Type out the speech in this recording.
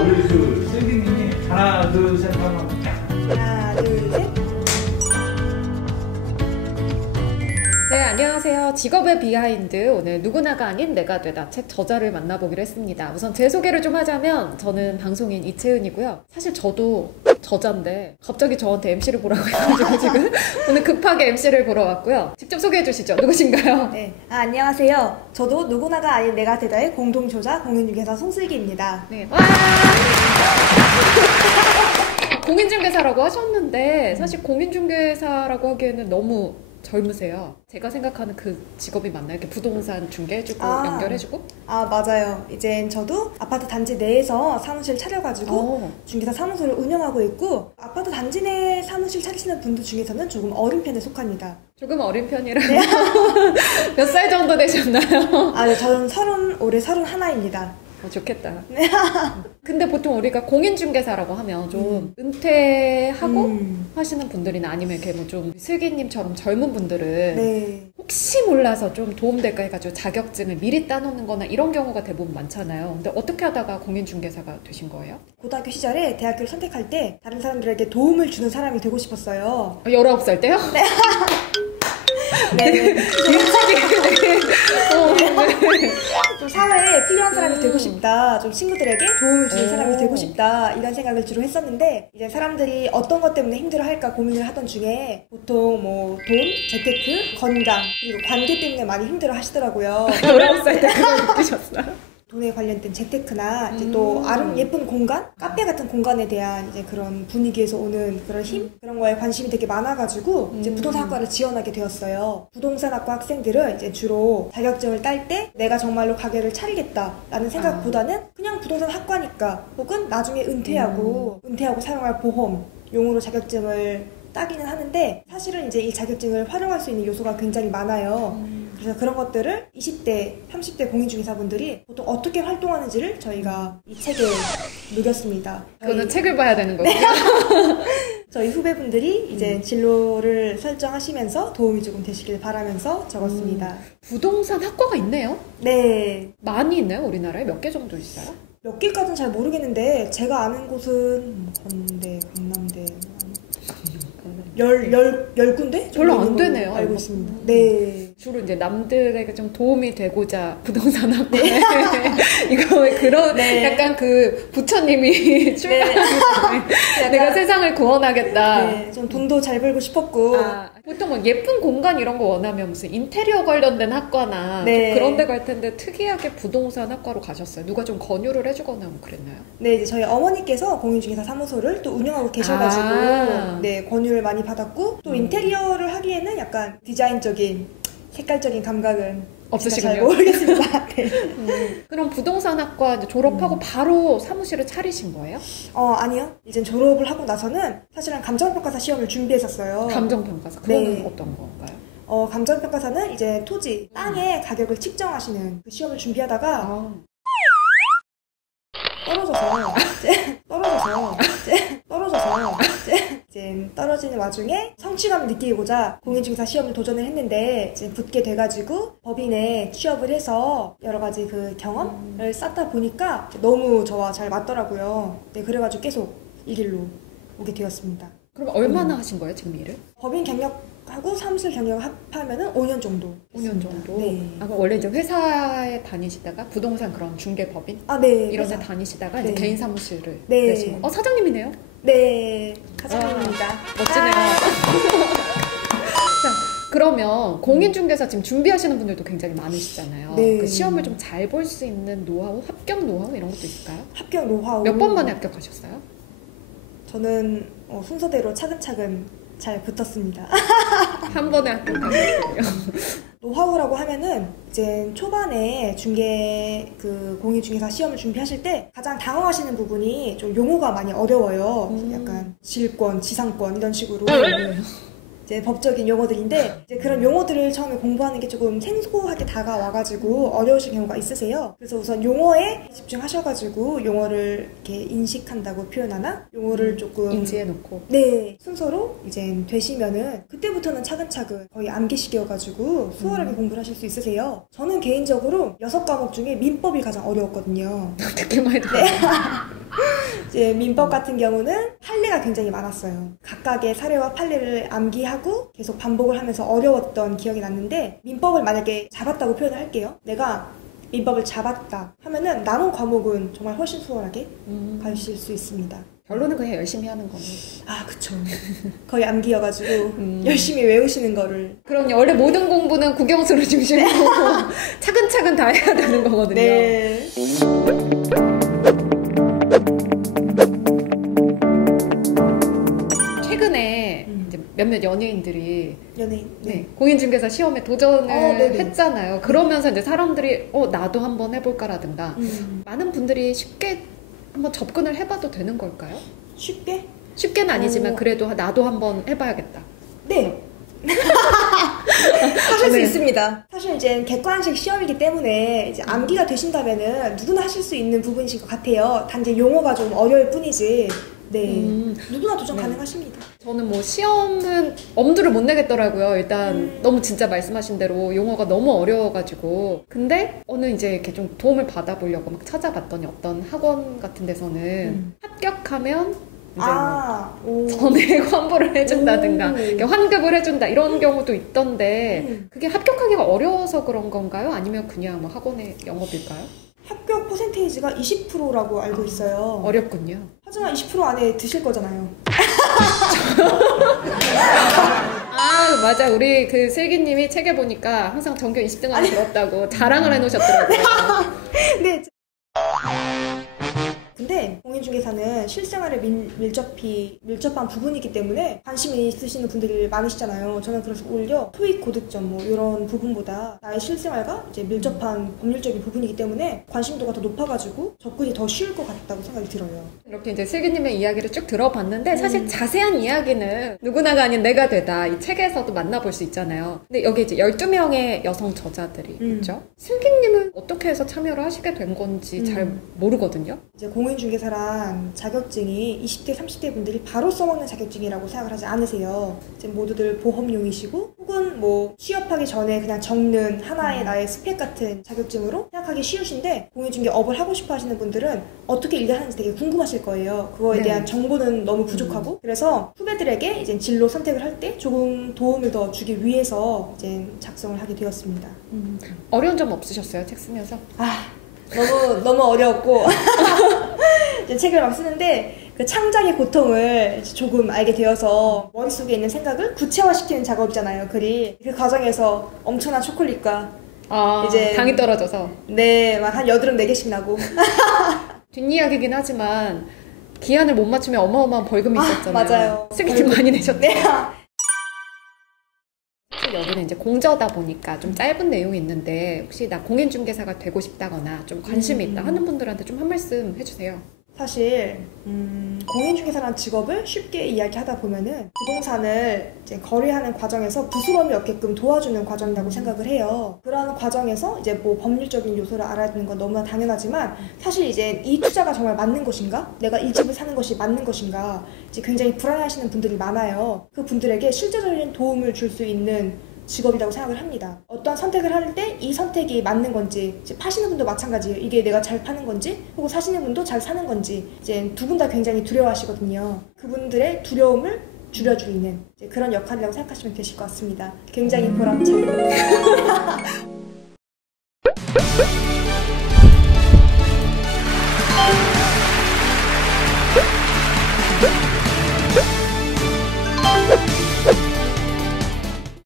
우리 그 슬기님이 하나, 둘, 셋 하면 하나, 둘, 셋. 네, 안녕하세요. 직업의 비하인드, 오늘 누구나가 아닌 내가 되다 책 저자를 만나보기로 했습니다. 우선 제 소개를 좀 하자면 저는 방송인 이채은이고요. 사실 저도 저자인데 갑자기 저한테 MC를 보라고 해가지고 지금 오늘 급하게 MC를 보러 왔고요. 직접 소개해 주시죠. 누구신가요? 네. 안녕하세요. 저도 누구나가 아닌 내가 되다의 공동저자 공인중개사 송슬기입니다. 네. 와! 공인중개사라고 하셨는데 사실 공인중개사라고 하기에는 너무 젊으세요. 제가 생각하는 그 직업이 맞나요? 이렇게 부동산 중개해주고 연결해주고? 맞아요. 이제 저도 아파트 단지 내에서 사무실 차려가지고 중개사 사무소를 운영하고 있고, 아파트 단지 내 사무실 차리시는 분들 중에서는 조금 어린 편에 속합니다. 조금 어린 편이라고? 네. 몇 살 정도 되셨나요? 네, 저는 올해 31입니다. 좋겠다. 네. 근데 보통 우리가 공인중개사라고 하면 좀 은퇴하고 하시는 분들이나 아니면 이렇게 뭐 좀 슬기님처럼 젊은 분들은 네. 혹시 몰라서 좀 도움될까 해가지고 자격증을 미리 따놓는 거나 이런 경우가 대부분 많잖아요. 근데 어떻게 하다가 공인중개사가 되신 거예요? 고등학교 시절에 대학교를 선택할 때 다른 사람들에게 도움을 주는 사람이 되고 싶었어요. 19살 때요? 네. 네. 좀 사회에 필요한 사람이 되고 싶다, 좀 친구들에게 도움을 주는 사람이 되고 싶다, 이런 생각을 주로 했었는데, 이제 사람들이 어떤 것 때문에 힘들어할까 고민을 하던 중에 보통 뭐 돈, 재테크, 건강, 그리고 관계 때문에 많이 힘들어 하시더라고요. 19살 때 그걸 느끼셨어요? 돈에 관련된 재테크나 이제 또 예쁜 공간, 카페 같은 공간에 대한 이제 그런 분위기에서 오는 그런 힘, 그런 거에 관심이 되게 많아가지고 이제 부동산학과를 지원하게 되었어요. 부동산학과 학생들은 이제 주로 자격증을 딸 때 내가 정말로 가게를 차리겠다라는 생각보다는 그냥 부동산 학과니까, 혹은 나중에 은퇴하고 사용할 보험 용으로 자격증을 따기는 하는데, 사실은 이제 이 자격증을 활용할 수 있는 요소가 굉장히 많아요. 그래서 그런 것들을 20대, 30대 공인중개사분들이 보통 어떻게 활동하는지를 저희가 이 책에 녹였습니다. 그거는 책을 봐야 되는 거고요. 네. 저희 후배분들이 이제 진로를 설정하시면서 도움이 조금 되시길 바라면서 적었습니다. 부동산 학과가 있네요? 네. 많이 있나요? 우리나라에 몇 개 정도 있어요? 몇 개까지는 잘 모르겠는데, 제가 아는 곳은 건대, 강남대, 열 군데? 별로 안 되네요. 알고 있습니다. 네. 주로 이제 남들에게 좀 도움이 되고자 부동산 학과에 이거 왜 그런 약간 그 부처님이 출마하기 전에 내가 세상을 구원하겠다. 네, 좀 돈도 잘 벌고 싶었고. 보통 뭐 예쁜 공간 이런 거 원하면 무슨 인테리어 관련된 학과나 좀 그런 데 갈 텐데 특이하게 부동산 학과로 가셨어요. 누가 좀 권유를 해주거나 뭐 그랬나요? 네, 이제 저희 어머니께서 공인중개사 사무소를 또 운영하고 계셔가지고 네, 권유를 많이 받았고, 또 인테리어를 하기에는 약간 디자인적인, 색깔적인 감각은 없으시군요. 잘 모르겠습니다. 네. 그럼 부동산학과 이제 졸업하고 바로 사무실을 차리신 거예요? 아니요. 이제 졸업을 하고 나서는 사실은 감정평가사 시험을 준비했었어요. 감정평가사? 그거는 어떤 건가요? 감정평가사는 이제 토지, 땅의 가격을 측정하시는 그 시험을 준비하다가 떨어지는 와중에 성취감을 느끼고자 공인중개사 시험을 도전을 했는데, 이제 붙게 돼가지고 법인에 취업을 해서 여러 가지 그 경험을 쌓다 보니까 너무 저와 잘 맞더라고요. 네, 그래가지고 계속 이 길로 오게 되었습니다. 그럼 얼마나 하신 거예요, 지금 일을? 법인 경력하고 사무실 경력 합하면은 5년 정도. 5년 정도? 네. 그럼 원래 이제 회사에 다니시다가 부동산 그런 중개법인? 네. 이런 데 다니시다가 이제 개인 사무실을 네. 내신 거. 사장님이네요? 네. 사장님입니다. 멋지네요. 자, 그러면 공인중개사 지금 준비하시는 분들도 굉장히 많으시잖아요. 네. 그 시험을 좀 잘 볼 수 있는 노하우, 합격 노하우 이런 것도 있을까요? 합격 노하우. 몇 번 만에 합격하셨어요? 저는 순서대로 차근차근 잘 붙었습니다. 한 번에 합격하셨군요. 노하우라고 하면은 이제 초반에 공인중개사 시험을 준비하실 때 가장 당황하시는 부분이 좀 용어가 많이 어려워요. 약간 질권, 지상권 이런 식으로. 이제 법적인 용어들인데 이제 그런 용어들을 처음에 공부하는 게 조금 생소하게 다가와가지고 어려우신 경우가 있으세요. 그래서 우선 용어에 집중하셔가지고 용어를 이렇게 인식한다고 표현하나 용어를 조금 인지해놓고 네 순서로 이제 되시면은 그때부터는 차근차근 거의 암기식이어가지고 수월하게 공부를 하실 수 있으세요. 저는 개인적으로 6과목 중에 민법이 가장 어려웠거든요. 듣기만 해도 이제 민법 같은 경우는 판례가 굉장히 많았어요. 각각의 사례와 판례를 암기하고 계속 반복을 하면서 어려웠던 기억이 났는데 민법을 만약에 잡았다고 표현을 할게요. 내가 민법을 잡았다 하면은 남은 과목은 정말 훨씬 수월하게 가실 수 있습니다. 결론은 그냥 열심히 하는 거네. 아 그쵸. 거의 암기여가지고 열심히 외우시는 거를. 그럼요. 원래 모든 공부는 국영수를 중심으로 차근차근 다 해야 되는 거거든요. 네. 최근에 이제 몇몇 연예인들이 연예인. 네, 공인중개사 시험에 도전을 네네. 했잖아요. 그러면서 이제 사람들이 나도 한번 해볼까라든가 많은 분들이 쉽게 한번 접근을 해봐도 되는 걸까요? 쉽게? 쉽게는 아니지만 그래도 나도 한번 해봐야겠다. 네. 하실 수 네. 있습니다. 사실 이제 객관식 시험이기 때문에 이제 암기가 되신다면은 누구나 하실 수 있는 부분이신 것 같아요. 단지 용어가 좀 어려울 뿐이지. 네. 누구나 도전 네. 가능하십니다. 저는 뭐 시험은 엄두를 못 내겠더라고요. 일단 너무 진짜 말씀하신 대로 용어가 너무 어려워가지고. 근데 어느 이제 이렇게 좀 도움을 받아보려고 막 찾아봤더니 어떤 학원 같은 데서는 합격하면 이제 오. 전액 환불을 해준다든가 오. 이렇게 환급을 해준다 이런 경우도 있던데 그게 합격하기가 어려워서 그런 건가요? 아니면 그냥 뭐 학원의 영업일까요? 합격 퍼센테이지가 20%라고 알고 있어요. 어렵군요. 하지만 20% 안에 드실 거잖아요. 아 맞아. 우리 그 슬기님이 책에 보니까 항상 전교 20등 안에 들었다고 자랑을 해놓으셨더라고요. 네. 근데 공인중개사는 실생활에 밀접한 부분이기 때문에 관심이 있으시는 분들이 많으시잖아요. 저는 그래서 오히려 토익 고득점 뭐 이런 부분보다 나의 실생활과 이제 밀접한 법률적인 부분이기 때문에 관심도가 더 높아가지고 접근이 더 쉬울 것 같다고 생각이 들어요. 이렇게 이제 슬기님의 이야기를 쭉 들어봤는데 사실 자세한 이야기는 누구나가 아닌 내가 되다 이 책에서도 만나볼 수 있잖아요. 근데 여기 이제 12명의 여성 저자들이 있죠. 슬기님은 어떻게 해서 참여를 하시게 된 건지 잘 모르거든요. 이제 공인중개사란 자격증이 20대, 30대 분들이 바로 써먹는 자격증이라고 생각을 하지 않으세요. 이제 모두들 보험용이시고 혹은 뭐 취업하기 전에 그냥 적는 하나의 나의 스펙 같은 자격증으로 생각하기 쉬우신데 공인중개업을 하고 싶어 하시는 분들은 어떻게 일하는지 되게 궁금하실 거예요. 그거에 대한 정보는 너무 부족하고 그래서 후배들에게 이제 진로 선택을 할 때 조금 도움을 더 주기 위해서 이제 작성을 하게 되었습니다. 어려운 점 없으셨어요? 책 쓰면서? 너무 어려웠고 이제 책을 막 쓰는데 그 창작의 고통을 조금 알게 되어서 머릿속에 있는 생각을 구체화시키는 작업이잖아요, 글이. 그 과정에서 엄청난 초콜릿과 이제 당이 떨어져서 네, 막 한 여드름 4개씩 나고 뒷이야기긴 하지만 기한을 못 맞추면 어마어마한 벌금이 있었잖아요. 맞아요. 슬기님 많이 내셨네. 네. 여기는 이제 공저다 보니까 좀 짧은 내용이 있는데 혹시 나 공인중개사가 되고 싶다거나 좀 관심이 있다 하는 분들한테 좀 한 말씀 해주세요. 사실 공인중개사라는 직업을 쉽게 이야기하다 보면은 부동산을 이제 거래하는 과정에서 부스럼이 없게끔 도와주는 과정이라고 생각을 해요. 그런 과정에서 이제 뭐 법률적인 요소를 알아야 되는 건 너무나 당연하지만 사실 이제 이 투자가 정말 맞는 것인가? 내가 이 집을 사는 것이 맞는 것인가? 이제 굉장히 불안해하시는 분들이 많아요. 그 분들에게 실질적인 도움을 줄 수 있는 직업이라고 생각을 합니다. 어떤 선택을 할 때 이 선택이 맞는 건지, 이제 파시는 분도 마찬가지예요. 이게 내가 잘 파는 건지, 혹은 사시는 분도 잘 사는 건지, 이제 두 분 다 굉장히 두려워하시거든요. 그분들의 두려움을 줄여주는 이제 그런 역할이라고 생각하시면 되실 것 같습니다. 굉장히 보람차요.